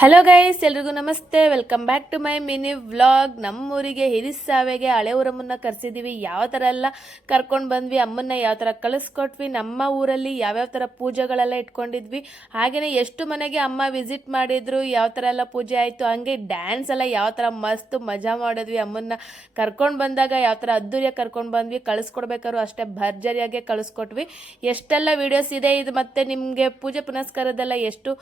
Hello guys, ಎಲ್ರಿಗೂ ನಮಸ್ತೆ. Welcome back to my mini vlog. ನಮ್ಮೂರಿಗೆ ಹಿರಿಸಾವೆಗೆ ಹಳೆ ಊರಮ್ಮನ್ನ ಕರ್ಸಿದೀವಿ. ಯಾವ ಥರ ಎಲ್ಲ ಕರ್ಕೊಂಡು ಬಂದ್ವಿ, ಅಮ್ಮನ್ನ ಯಾವ ಥರ ಕಳಿಸ್ಕೊಟ್ವಿ, ನಮ್ಮ ಊರಲ್ಲಿ ಯಾವ್ಯಾವ ಥರ ಪೂಜೆಗಳೆಲ್ಲ ಇಟ್ಕೊಂಡಿದ್ವಿ, ಹಾಗೆಯೇ ಎಷ್ಟು ಮನೆಗೆ ಅಮ್ಮ ವಿಸಿಟ್ ಮಾಡಿದ್ರು, ಯಾವ ಥರ ಎಲ್ಲ ಪೂಜೆ ಆಯಿತು, ಹಂಗೆ ಡ್ಯಾನ್ಸ್ ಎಲ್ಲ ಯಾವ ಥರ ಮಸ್ತ್ ಮಜಾ ಮಾಡಿದ್ವಿ. ಅಮ್ಮನ್ನ ಕರ್ಕೊಂಡು ಬಂದಾಗ ಯಾವ ಥರ ಅದ್ದೂರಿಯಾಗಿ ಕರ್ಕೊಂಡು ಬಂದ್ವಿ, ಕಳಿಸ್ಕೊಡ್ಬೇಕಾದ್ರು ಅಷ್ಟೇ ಭರ್ಜರಿಯಾಗೆ ಕಳಿಸ್ಕೊಟ್ವಿ. ಎಷ್ಟೆಲ್ಲ ವಿಡಿಯೋಸ್ ಇದೆ ಇದು, ಮತ್ತೆ ನಿಮಗೆ ಪೂಜೆ ಪುನಸ್ಕಾರದೆಲ್ಲ ಎಷ್ಟು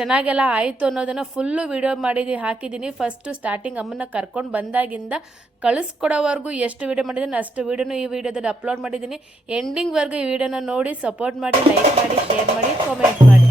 ಚೆನ್ನಾಗೆಲ್ಲ ಆಯಿತು ಅನ್ನೋದನ್ನ ಫುಲ್ಲು ವಿಡಿಯೋ ಮಾಡಿ ಹಾಕಿದ್ದೀನಿ. ಫಸ್ಟ್ ಸ್ಟಾರ್ಟಿಂಗ್ ಅಮ್ಮನ್ನ ಕರ್ಕೊಂಡು ಬಂದಾಗಿಂದ ಕಳಿಸ್ಕೊಡೋವರೆಗೂ ಎಷ್ಟು ವಿಡಿಯೋ ಮಾಡಿದ್ದೀನಿ ಅಷ್ಟು ವಿಡಿಯೋನು ಈ ವಿಡಿಯೋದಲ್ಲಿ ಅಪ್ಲೋಡ್ ಮಾಡಿದ್ದೀನಿ. ಎಂಡಿಂಗ್ವರೆಗೂ ಈ ವಿಡಿಯೋನ ನೋಡಿ ಸಪೋರ್ಟ್ ಮಾಡಿ, ಲೈಕ್ ಮಾಡಿ, ಶೇರ್ ಮಾಡಿ, ಕಾಮೆಂಟ್ ಮಾಡಿ.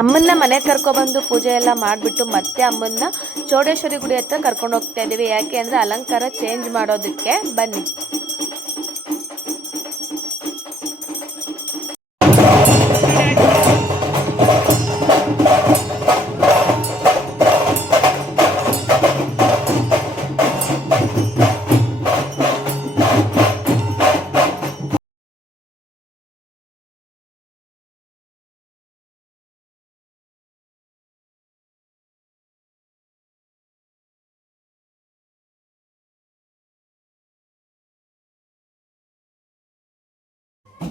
ಅಮ್ಮನ್ನ ಮನೆ ಕರ್ಕೊಬಂದು ಪೂಜೆ ಎಲ್ಲ ಮಾಡಿಬಿಟ್ಟು ಮತ್ತೆ ಅಮ್ಮನ್ನ ಚೌಡೇಶ್ವರಿ ಗುಡಿ ಹತ್ರ ಕರ್ಕೊಂಡು ಹೋಗ್ತಾ ಇದ್ದೀವಿ. ಯಾಕೆ ಅಂದರೆ ಅಲಂಕಾರ ಚೇಂಜ್ ಮಾಡೋದಕ್ಕೆ. ಬನ್ನಿ.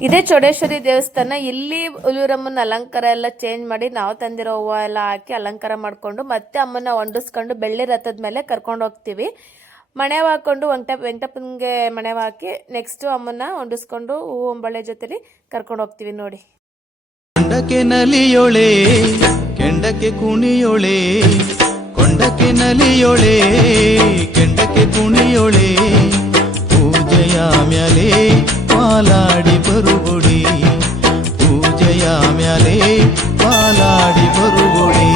ಇದೇ ಚೌಡೇಶ್ವರಿ ದೇವಸ್ಥಾನ. ಇಲ್ಲಿ ಹುಲಿಯೂರಮ್ಮನ ಅಲಂಕಾರ ಎಲ್ಲ ಚೇಂಜ್ ಮಾಡಿ ನಾವು ತಂದಿರೋ ಹೂವು ಎಲ್ಲ ಹಾಕಿ ಅಲಂಕಾರ ಮಾಡಿಕೊಂಡು ಮತ್ತೆ ಅಮ್ಮನ ಹೊಂಡಿಸ್ಕೊಂಡು ಬೆಳ್ಳಿ ರಥದ ಮೇಲೆ ಕರ್ಕೊಂಡು ಹೋಗ್ತೀವಿ. ಮಣೆವ್ ಹಾಕೊಂಡು ವೆಂಕಟಪ್ಪನಿಗೆ ಮಣೆವ್ ಹಾಕಿ ನೆಕ್ಸ್ಟ್ ಅಮ್ಮನ ಹೊಂಡಿಸ್ಕೊಂಡು ಹೂವು ಒಂಬಳೆ ಜೊತೆಲಿ ಕರ್ಕೊಂಡು ಹೋಗ್ತೀವಿ. ನೋಡಿ. ಕೊಂಡಕ್ಕೆ ನಲಿಯೋಳೆ ಕೆಂಡಕ್ಕೆ ಕುಣಿಯೋಳೆ, ಕೊಂಡಕ್ಕೆ ನಲಿಯೋಳೆ ಕೆಂಡಕ್ಕೆ ಕುಣಿಯೋಳೆ, ಪೂಜೆಯ ಮ್ಯಾಲೆ ಪಾಲಾಡಿ ಬರುಗುಡಿ, ಪೂಜೆಯ ಮ್ಯಾಲೆ ಪಾಲಾಡಿ ಬರುಗುಡಿ.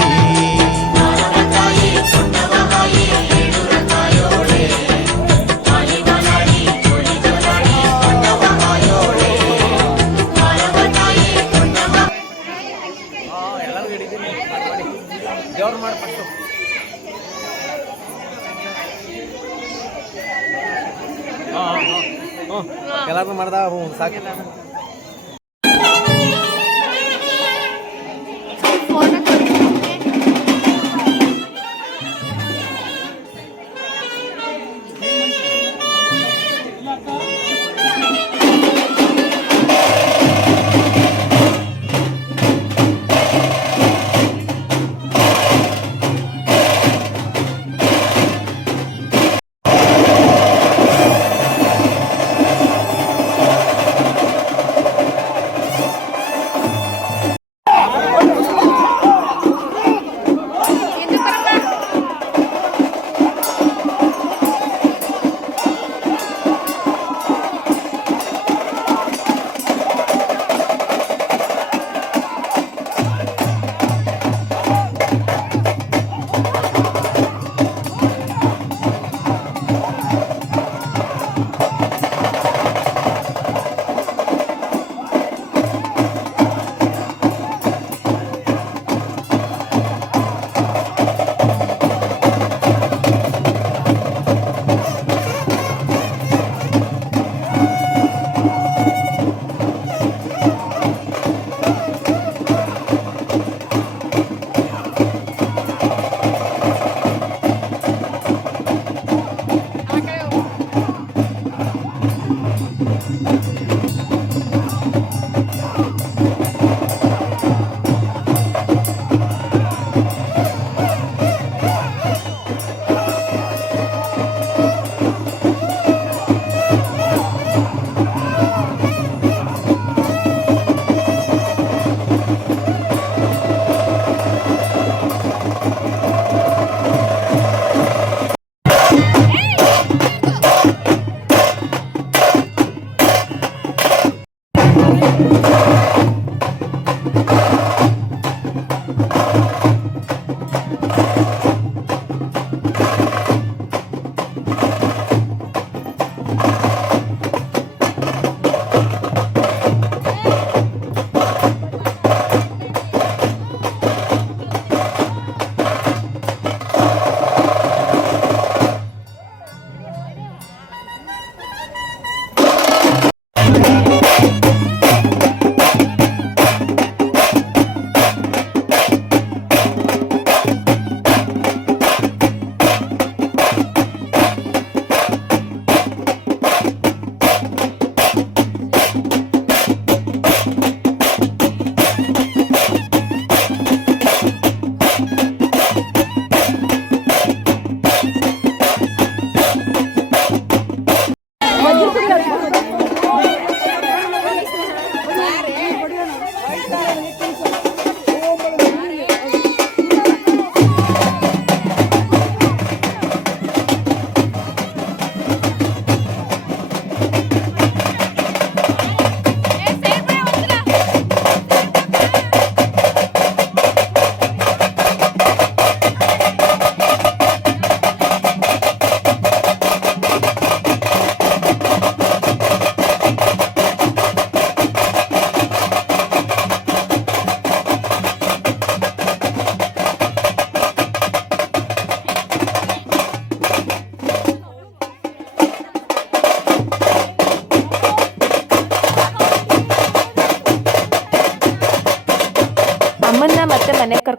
ಎಲ್ಲಾರು ಮಾಡ್ದ ಸಾಕು.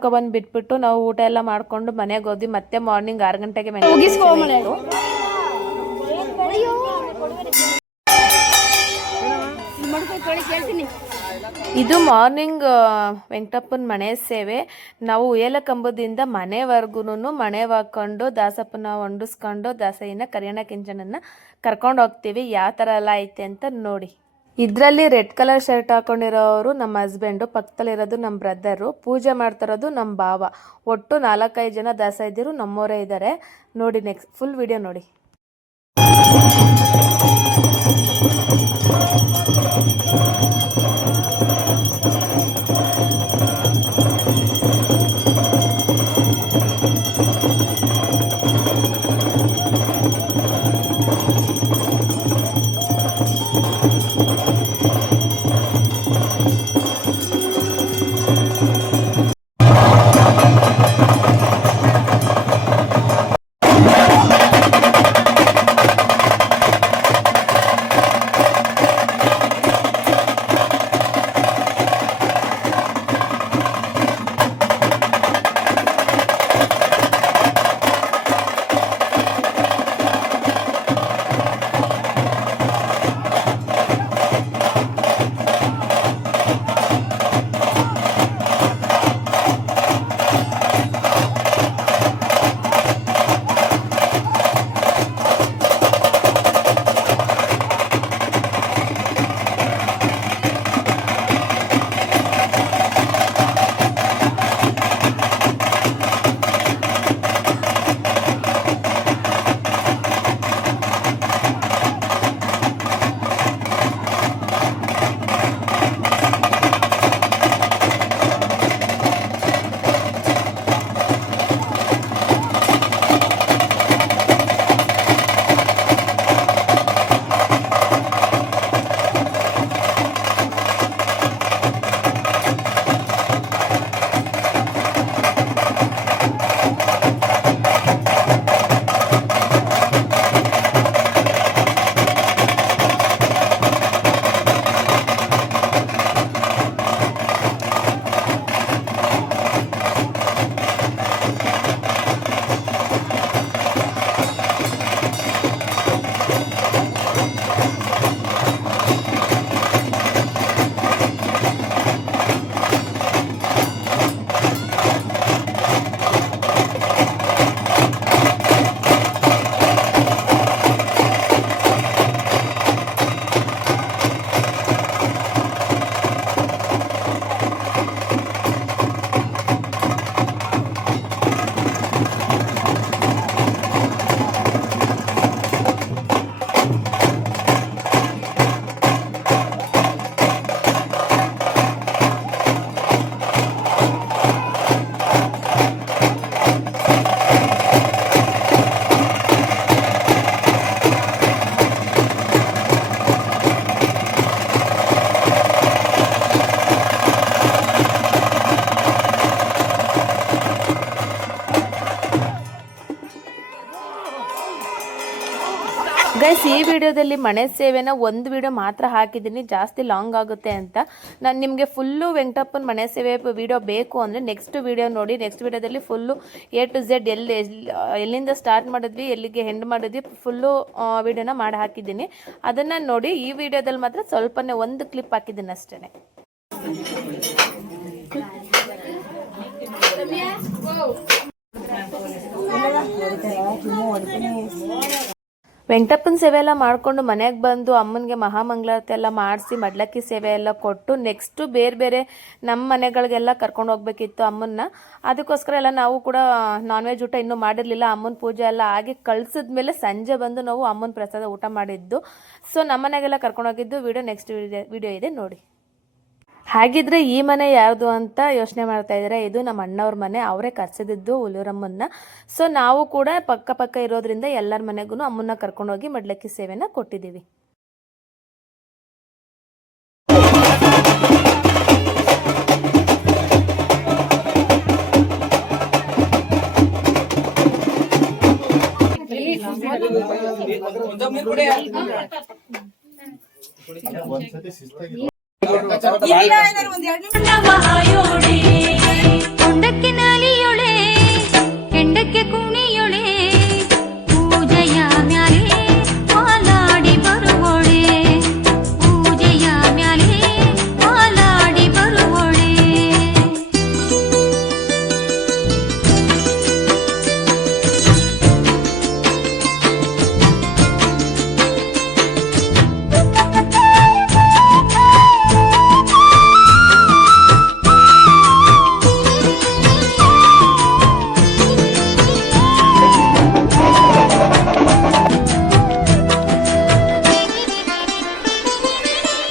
ಕರ್ಕೊಬಂದು ಬಿಟ್ಬಿಟ್ಟು ನಾವು ಊಟ ಎಲ್ಲ ಮಾಡ್ಕೊಂಡು ಮನೆಗೆ ಹೋದ್ವಿ. ಮತ್ತೆ ಮಾರ್ನಿಂಗ್ 6 ಗಂಟೆಗೆ ಇದು ಮಾರ್ನಿಂಗ್ ವೆಂಕಟಪ್ಪನ ಮನೆ ಸೇವೆ. ನಾವು ಉಯ್ಯಾಲೆ ಕಂಬದಿಂದ ಮನೆವರೆಗೂ ಮನೆ ಹಾಕೊಂಡು ದಾಸಪ್ಪನ ಹೊಂಡಿಸ್ಕೊಂಡು ದಾಸಯ್ಯನ ಕರಿಯಣ್ಣ ಕೆಂಚನನ್ನ ಕರ್ಕೊಂಡು ಹೋಗ್ತೀವಿ. ಯಾವ ಥರ ಎಲ್ಲ ಐತೆ ಅಂತ ನೋಡಿ. ಇದರಲ್ಲಿ ರೆಡ್ ಕಲರ್ ಶರ್ಟ್ ಹಾಕೊಂಡಿರೋರು ನಮ್ಮ ಹಸ್ಬೆಂಡು, ಪಕ್ಕದಲ್ಲಿರೋದು ನಮ್ಮ ಬ್ರದರು, ಪೂಜೆ ಮಾಡ್ತಿರೋದು ನಮ್ಮ ಭಾವ. ಒಟ್ಟು 4-5 ಜನ ದಾಸಯ್ಯರು ನಮ್ಮವರೇ ಇದ್ದಾರೆ. ನೋಡಿ, ನೆಕ್ಸ್ಟ್ ಫುಲ್ ವಿಡಿಯೋ ನೋಡಿ. ಗೈಸ್, ಈ ವಿಡಿಯೋದಲ್ಲಿ ಮನೆ ಸೇವೆನ ಒಂದು ವಿಡಿಯೋ ಮಾತ್ರ ಹಾಕಿದ್ದೀನಿ, ಜಾಸ್ತಿ ಲಾಂಗ್ ಆಗುತ್ತೆ ಅಂತ. ನಾನು ನಿಮಗೆ ಫುಲ್ಲು ವೆಂಕಟಪ್ಪನ ಮನೆ ಸೇವೆ ವಿಡಿಯೋ ಬೇಕು ಅಂದರೆ ನೆಕ್ಸ್ಟ್ ವಿಡಿಯೋ ನೋಡಿ. ನೆಕ್ಸ್ಟ್ ವಿಡಿಯೋದಲ್ಲಿ ಫುಲ್ಲು A to Z ಎಲ್ಲಿಂದ ಸ್ಟಾರ್ಟ್ ಮಾಡಿದ್ವಿ, ಎಲ್ಲಿಗೆ ಎಂಡ್ ಮಾಡಿದ್ವಿ, ಫುಲ್ಲು ವಿಡಿಯೋನ ಮಾಡಿ ಹಾಕಿದ್ದೀನಿ. ಅದನ್ನು ನೋಡಿ. ಈ ವಿಡಿಯೋದಲ್ಲಿ ಮಾತ್ರ ಸ್ವಲ್ಪನೇ ಒಂದು ಕ್ಲಿಪ್ ಹಾಕಿದ್ದೀನಿ ಅಷ್ಟೇ. ವೆಂಕಟಪ್ಪನ ಸೇವೆ ಎಲ್ಲ ಮಾಡಿಕೊಂಡು ಮನೆಗೆ ಬಂದು ಅಮ್ಮನಿಗೆ ಮಹಾಮಂಗಳಾರತಿ ಎಲ್ಲ ಮಾಡಿಸಿ ಮಡ್ಲಕ್ಕಿ ಸೇವೆ ಎಲ್ಲ ಕೊಟ್ಟು ನೆಕ್ಸ್ಟು ಬೇರೆ ಬೇರೆ ನಮ್ಮ ಮನೆಗಳಿಗೆಲ್ಲ ಕರ್ಕೊಂಡು ಹೋಗ್ಬೇಕಿತ್ತು ಅಮ್ಮನ್ನ. ಅದಕ್ಕೋಸ್ಕರ ಎಲ್ಲ ನಾವು ಕೂಡ ನಾನ್ ವೆಜ್ ಊಟ ಇನ್ನೂ ಮಾಡಿರಲಿಲ್ಲ. ಅಮ್ಮನ ಪೂಜೆ ಎಲ್ಲ ಆಗಿ ಕಳಿಸಿದ್ಮೇಲೆ ಸಂಜೆ ಬಂದು ನಾವು ಅಮ್ಮನ ಪ್ರಸಾದ ಊಟ ಮಾಡಿದ್ದು. ಸೊ ನಮ್ಮ ಮನೆಗೆಲ್ಲ ಕರ್ಕೊಂಡೋಗಿದ್ದು ವಿಡಿಯೋ ನೆಕ್ಸ್ಟ್ ವಿಡಿಯೋ ಇದೆ ನೋಡಿ. ಹಾಗಿದ್ರೆ ಈ ಮನೆ ಯಾರ್ದು ಅಂತ ಯೋಚನೆ ಮಾಡ್ತಾ ಇದ್ದಾರೆ. ಇದು ನಮ್ಮ ಅಣ್ಣವ್ರ ಮನೆ, ಅವರೇ ಕರ್ಸಿದ್ದು ಹುಲಿಯೂರಮ್ಮನ್ನ. ಸೊ ನಾವು ಕೂಡ ಪಕ್ಕ ಇರೋದ್ರಿಂದ ಎಲ್ಲರ ಮನೆಗೂ ಅಮ್ಮನ್ನ ಕರ್ಕೊಂಡೋಗಿ ಮಡ್ಲಕ್ಕಿ ಸೇವೆನ ಕೊಟ್ಟಿದ್ದೀವಿ. ಕೊಂಡಕ್ಕೆ ನಾಲಿಯೊಳೆ ಕೆಂಡಕ್ಕೆ ಕುಣಿಯೊಳೆ ಪೂಜೆಯ ಮ್ಯಾಲೆ ಮಾಲಾಡಿ ಬರುವೊಳೆ ಪೂಜೆಯ ಮ್ಯಾಲೆ ಮಾಲಾಡಿ ಬರುವೊಳೆ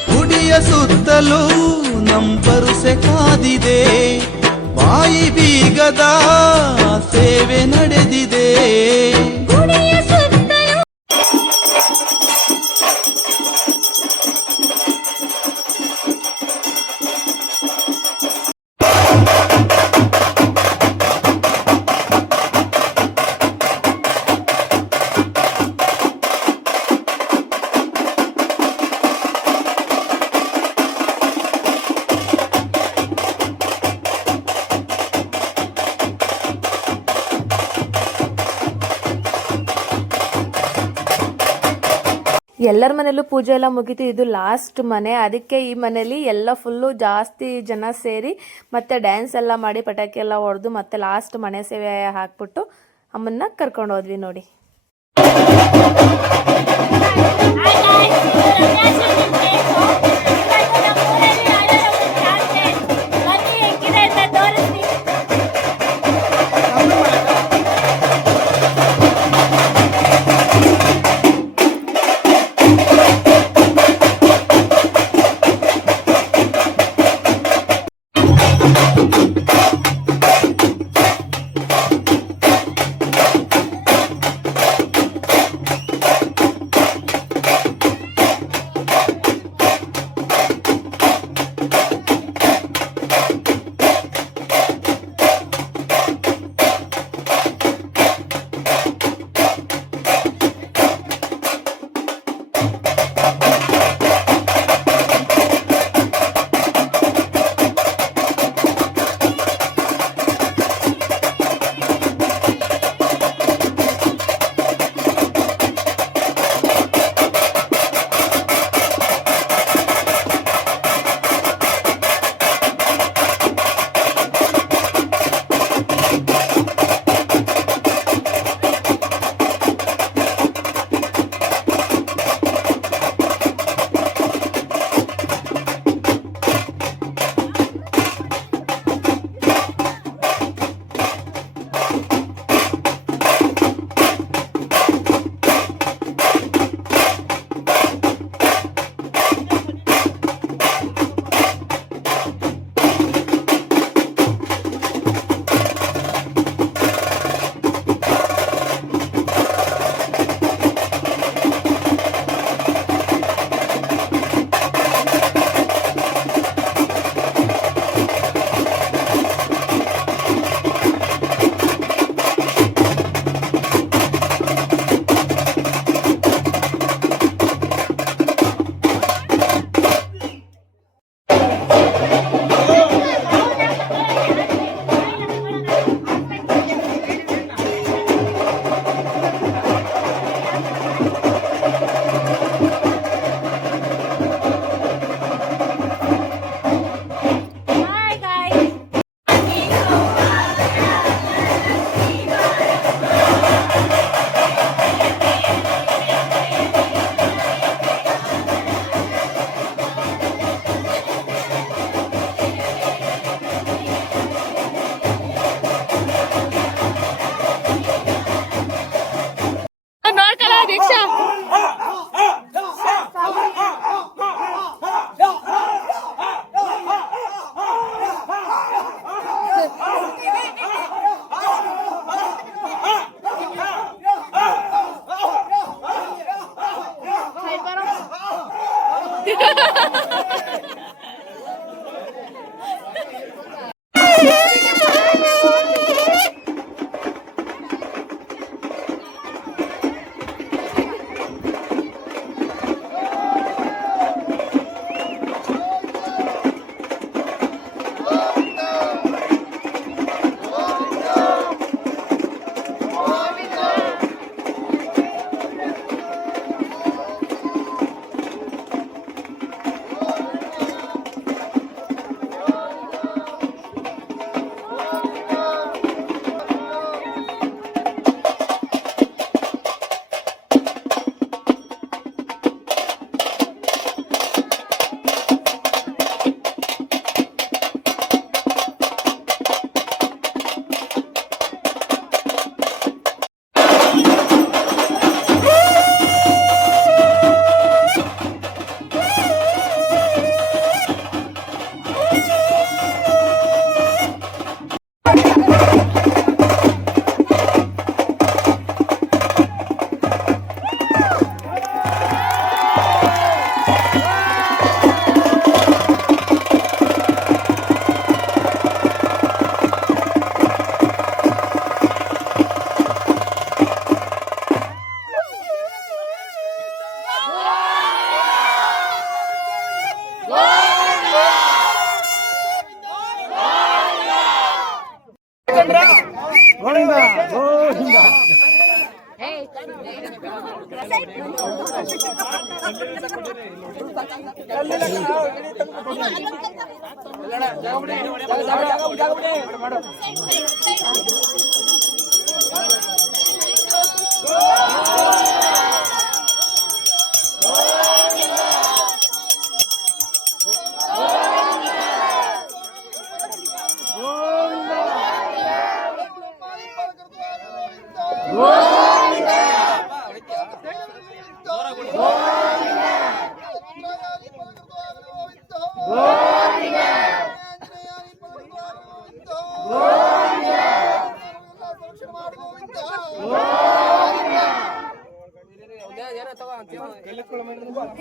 ಗುಡಿಯ ಸುತ್ತಲೂ ನಂಬರುಸೆ ಕಾದಿದೆ ಬಾಯಿ ಬೀಗದ ಸೇವೆ ನಡೆದಿದೆ ಗುಡಿಯ ಸುತ್ತಲೂ ಎಲ್ಲರ ಮನೇಲೂ ಪೂಜೆ ಎಲ್ಲ ಮುಗೀತು. ಇದು ಲಾಸ್ಟ್ ಮನೆ, ಅದಕ್ಕೆ ಈ ಮನೇಲಿ ಎಲ್ಲ ಫುಲ್ಲು ಜಾಸ್ತಿ ಜನ ಸೇರಿ ಮತ್ತೆ ಡ್ಯಾನ್ಸ್ ಎಲ್ಲ ಮಾಡಿ ಪಟಾಕಿ ಎಲ್ಲ ಹೊಡೆದು ಮತ್ತೆ ಲಾಸ್ಟ್ ಮನೆ ಸೇವೆ ಹಾಕ್ಬಿಟ್ಟು ಅಮ್ಮನ್ನ ಕರ್ಕೊಂಡು ಹೋದ್ವಿ ನೋಡಿ.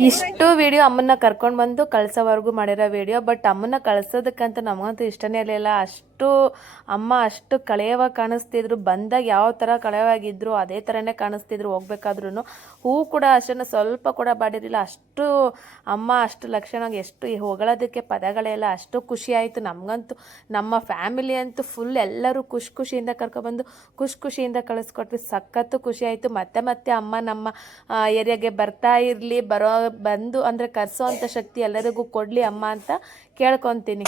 ಇಷ್ಟು ವಿಡಿಯೋ ಅಮ್ಮನ್ನ ಕರ್ಕೊಂಡು ಬಂದು ಕಳ್ಸೋವರೆಗೂ ಮಾಡಿರೋ ವಿಡಿಯೋ. ಬಟ್ ಅಮ್ಮನ್ನ ಕಳ್ಸೋದಕ್ಕಂತ ನಮಗಂತೂ ಇಷ್ಟನೇ ಇರಲಿಲ್ಲ. ಅಷ್ಟು ಅಮ್ಮ ಅಷ್ಟು ಕಳೆಯವಾಗಿ ಕಾಣಿಸ್ತಿದ್ರು. ಬಂದಾಗ ಯಾವ ಥರ ಕಳೆಯವಾಗಿದ್ರು ಅದೇ ಥರನೇ ಕಾಣಿಸ್ತಿದ್ರು. ಹೋಗ್ಬೇಕಾದ್ರೂ ಹೂ ಕೂಡ ಅಷ್ಟನ್ನು ಸ್ವಲ್ಪ ಕೂಡ ಬಾಡಿರಲಿಲ್ಲ. ಅಷ್ಟು ಅಮ್ಮ ಅಷ್ಟು ಲಕ್ಷಣವಾಗಿ ಎಷ್ಟು ಹೊಗಳೋದಕ್ಕೆ ಪದಗಳೆಲ್ಲ. ಅಷ್ಟು ಖುಷಿ ಆಯಿತು ನಮಗಂತೂ. ನಮ್ಮ ಫ್ಯಾಮಿಲಿ ಅಂತೂ ಫುಲ್ ಎಲ್ಲರೂ ಖುಷಿಯಿಂದ ಕರ್ಕೊಬಂದು ಖುಷಿಯಿಂದ ಕಳಿಸ್ಕೊಟ್ವಿ. ಸಖತ್ತು ಖುಷಿ ಆಯಿತು. ಮತ್ತೆ ಅಮ್ಮ ನಮ್ಮ ಏರಿಯಾಗೆ ಬರ್ತಾ ಇರಲಿ, ಬಂದು ಅಂದರೆ ಕರೆಸೋ ಅಂಥ ಶಕ್ತಿ ಎಲ್ಲರಿಗೂ ಕೊಡಲಿ ಅಮ್ಮ ಅಂತ ಕೇಳ್ಕೊತೀನಿ.